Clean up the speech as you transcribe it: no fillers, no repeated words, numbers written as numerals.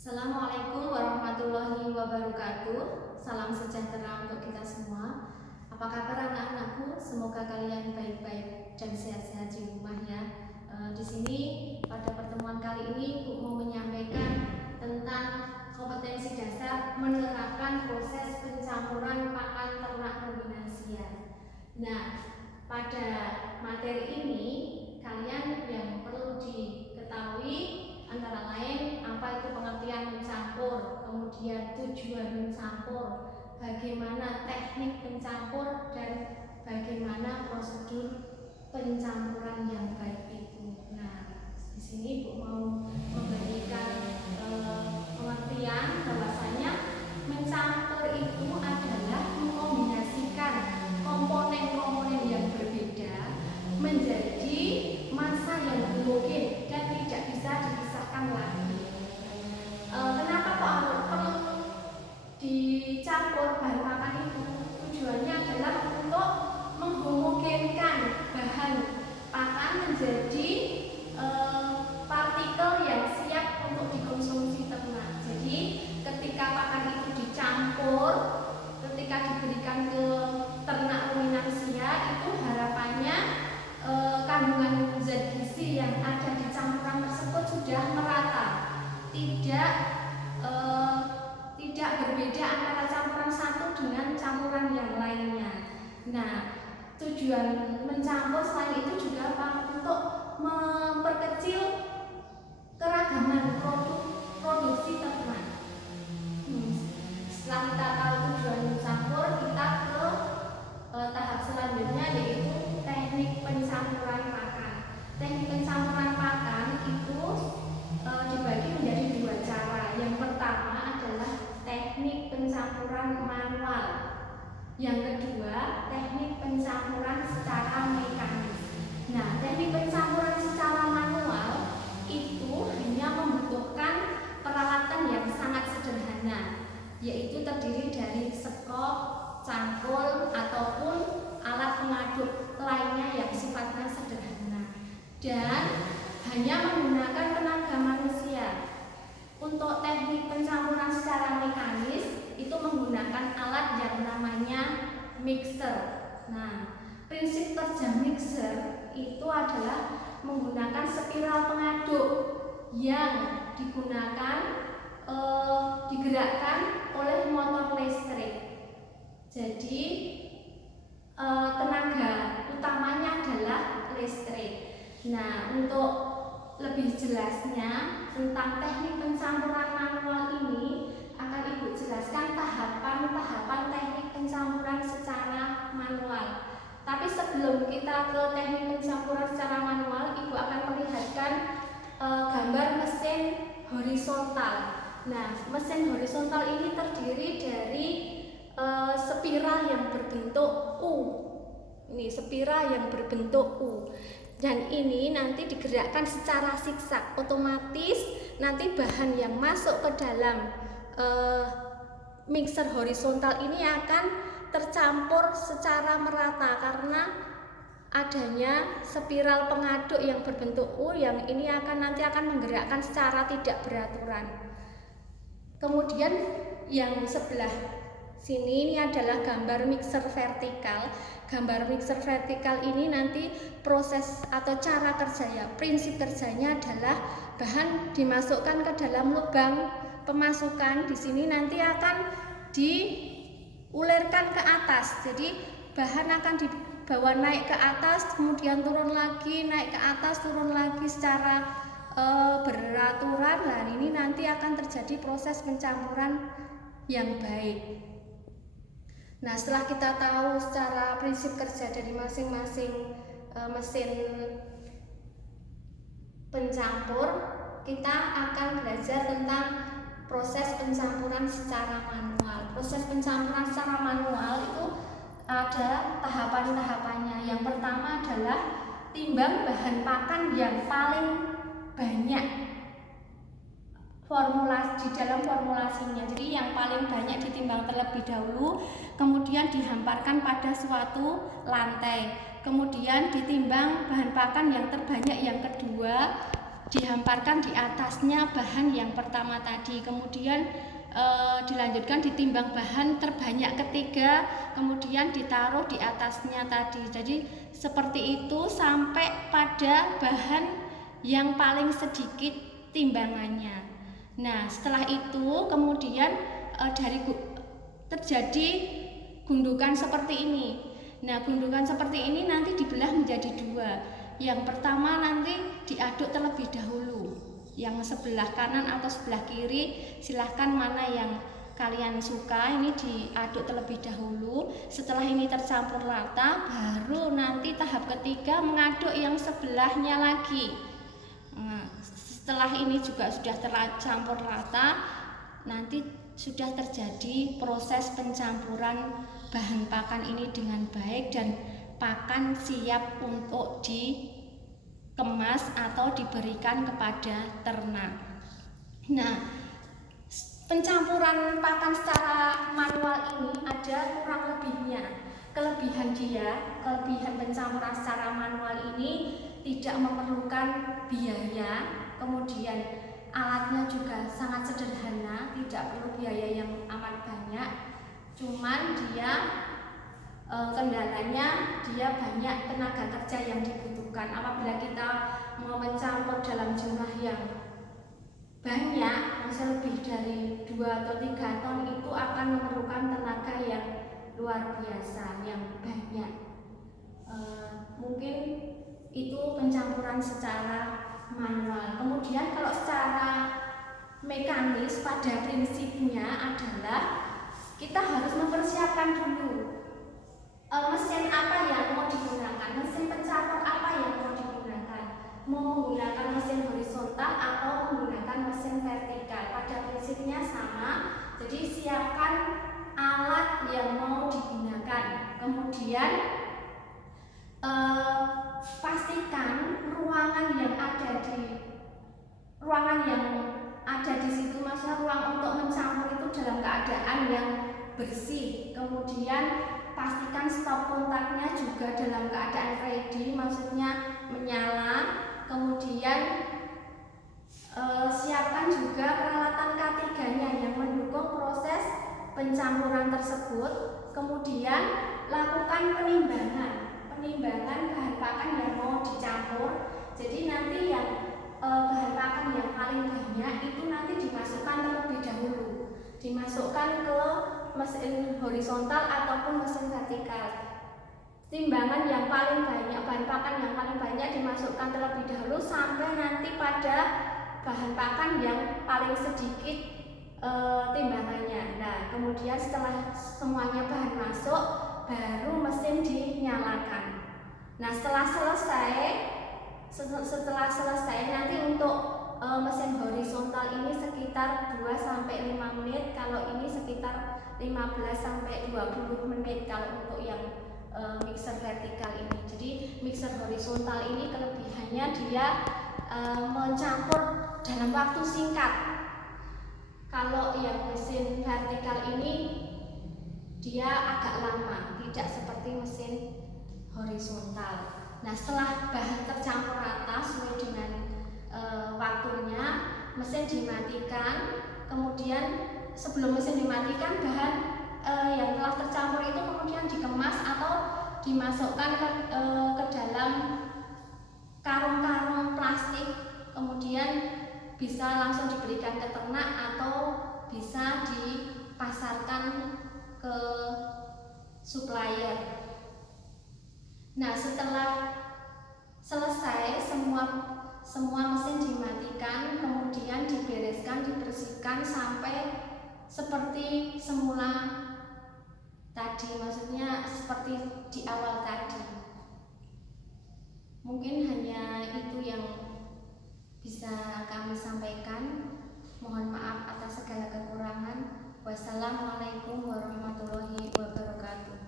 Assalamualaikum warahmatullahi wabarakatuh. Salam sejahtera untuk kita semua. Apa kabar anak-anakku? Semoga kalian baik-baik dan sehat-sehat di rumah ya. Di sini pada pertemuan kali ini Bu mau menyampaikan tentang kompetensi dasar menerapkan proses pencampuran pakan ternak ruminansia. Nah, pada materi ini kalian yang perlu diketahui antara lain apa itu pengertian mencampur, kemudian tujuan mencampur, bagaimana teknik pencampur, dan bagaimana prosedur pencampuran yang baik itu. Nah, di sini Bu mau memberikan pengertian bahwasanya mencampur itu adalah mengkombinasikan komponen-komponen yang berbeda menjadi massa yang homogen dan tidak bisa dipisahkan lagi. Kenapa kok perlu dicampur bahan pakan itu? Tujuannya adalah untuk menghomogenkan bahan pakan menjadi partikel yang siap untuk dikonsumsi ternak. Jadi ketika pakan itu dicampur, ketika diberikan ke ternak ruminansia, itu harapannya kandungan zat gizi yang ada di campuran tersebut sudah merata, tidak berbeda antara campuran satu dengan campuran yang lainnya. Nah, tujuan mencampur selain itu juga apa? Untuk memperkecil keragaman produksi ternak. Setelah kita tahu tujuan mencampur, kita ke tahap selanjutnya yaitu teknik pencampuran pakan. Teknik pencampuran pakan itu dibagi menjadi dua cara. Yang pertama adalah teknik pencampuran manual. Yang kedua, teknik pencampuran secara mekanis. Nah, teknik pencampuran secara manual itu hanya membutuhkan peralatan yang sangat sederhana, yaitu terdiri dari sekop, cangkul, ataupun alat pengaduk lainnya yang sifatnya sederhana dan hanya menggunakan tenaga manusia. Untuk teknik pencampuran secara mekanis itu menggunakan alat yang namanya mixer. Nah, prinsip kerja mixer itu adalah menggunakan spiral pengaduk yang digerakkan oleh motor listrik. Jadi tenaga utamanya adalah listrik. Nah, untuk lebih jelasnya tentang teknik pencampuran manual ini akan Ibu jelaskan tahapan-tahapan teknik pencampuran secara manual. Tapi sebelum kita ke teknik pencampuran secara manual, Ibu akan melihatkan gambar mesin horizontal. Nah, mesin horizontal ini terdiri dari spiral yang berbentuk U. Ini spiral yang berbentuk U. Dan ini nanti digerakkan secara siksak. Otomatis nanti bahan yang masuk ke dalam mixer horizontal ini akan tercampur secara merata karena adanya spiral pengaduk yang berbentuk U yang ini nanti akan menggerakkan secara tidak beraturan. Kemudian yang sebelah sini ini adalah gambar mixer vertikal. Gambar mixer vertikal ini nanti proses atau cara kerjanya, prinsip kerjanya adalah bahan dimasukkan ke dalam lubang pemasukan. Di sini nanti akan diulirkan ke atas. Jadi bahan akan dibawa naik ke atas, kemudian turun lagi, naik ke atas, turun lagi secara beraturan. Nah, ini nanti akan terjadi proses pencampuran yang baik. Nah, setelah kita tahu secara prinsip kerja dari masing-masing mesin pencampur, kita akan belajar tentang proses pencampuran secara manual. Proses pencampuran secara manual itu ada tahapan-tahapannya. Yang pertama adalah timbang bahan pakan yang paling banyak di dalam formulasinya. Jadi yang paling banyak ditimbang terlebih dahulu, kemudian dihamparkan pada suatu lantai, kemudian ditimbang bahan pakan yang terbanyak yang kedua, dihamparkan di atasnya bahan yang pertama tadi, kemudian dilanjutkan ditimbang bahan terbanyak ketiga, kemudian ditaruh di atasnya tadi. Jadi seperti itu sampai pada bahan yang paling sedikit timbangannya. Nah, setelah itu kemudian terjadi gundukan seperti ini. Nah, gundukan seperti ini nanti dibelah menjadi dua. Yang pertama nanti diaduk terlebih dahulu. Yang sebelah kanan atau sebelah kiri, silahkan mana yang kalian suka, ini diaduk terlebih dahulu. Setelah ini tercampur rata, baru nanti tahap ketiga mengaduk yang sebelahnya lagi. Nah, setelah ini juga sudah tercampur rata, nanti sudah terjadi proses pencampuran bahan pakan ini dengan baik dan pakan siap untuk dikemas atau diberikan kepada ternak. Nah, pencampuran pakan secara manual ini ada kurang lebihnya. Kelebihan pencampuran secara manual ini tidak memerlukan biaya, kemudian alatnya juga sangat sederhana, tidak perlu biaya yang amat banyak. Cuman dia kendalanya dia banyak tenaga kerja yang dibutuhkan. Apabila kita mau mencampur dalam jumlah yang banyak, masih lebih dari 2 atau 3 ton, itu akan memerlukan tenaga yang luar biasa, yang banyak. Mungkin itu pencampuran secara manual. Kemudian kalau secara mekanis, pada prinsipnya adalah kita harus mempersiapkan dulu mesin apa yang mau digunakan, mesin pencampur apa yang mau digunakan, mau menggunakan mesin horizontal atau menggunakan mesin vertikal. Pada prinsipnya sama, jadi siapkan alat yang mau digunakan, kemudian pastikan ruangan yang ada di situ, maksudnya ruang untuk mencampur itu dalam keadaan yang bersih. Kemudian pastikan stop kontaknya juga dalam keadaan ready, maksudnya menyala. Kemudian siapkan juga peralatan K3-nya yang mendukung proses pencampuran tersebut. Kemudian lakukan penimbangan bahan pakan yang mau dicampur. Jadi nanti yang bahan pakan yang paling banyak itu nanti dimasukkan terlebih dahulu, dimasukkan ke mesin horizontal ataupun mesin vertikal. Timbangan yang paling banyak, bahan pakan yang paling banyak dimasukkan terlebih dahulu sampai nanti pada bahan pakan yang paling sedikit timbangannya. Nah, kemudian setelah semuanya bahan masuk, baru mesin dinyalakan. Nah, setelah selesai nanti untuk mesin horizontal ini sekitar 2-5 menit, kalau ini sekitar 15-20 menit kalau untuk yang mixer vertikal ini. Jadi mixer horizontal ini kelebihannya dia mencampur dalam waktu singkat. Kalau yang mesin vertikal ini dia agak lama, tidak seperti mesin horizontal. Nah, setelah bahan tercampur rata sesuai dengan waktunya, mesin dimatikan. Kemudian sebelum mesin dimatikan, bahan yang telah tercampur itu kemudian dikemas atau dimasukkan ke dalam karung-karung plastik, kemudian bisa langsung diberikan ke ternak atau bisa dipasarkan ke supplier. Nah, setelah selesai semua mesin dimatikan, kemudian dibereskan, dibersihkan sampai seperti semula tadi, maksudnya seperti di awal tadi. Mungkin hanya itu yang bisa kami sampaikan. Mohon maaf atas segala kekurangan. Wassalamualaikum warahmatullahi wabarakatuh.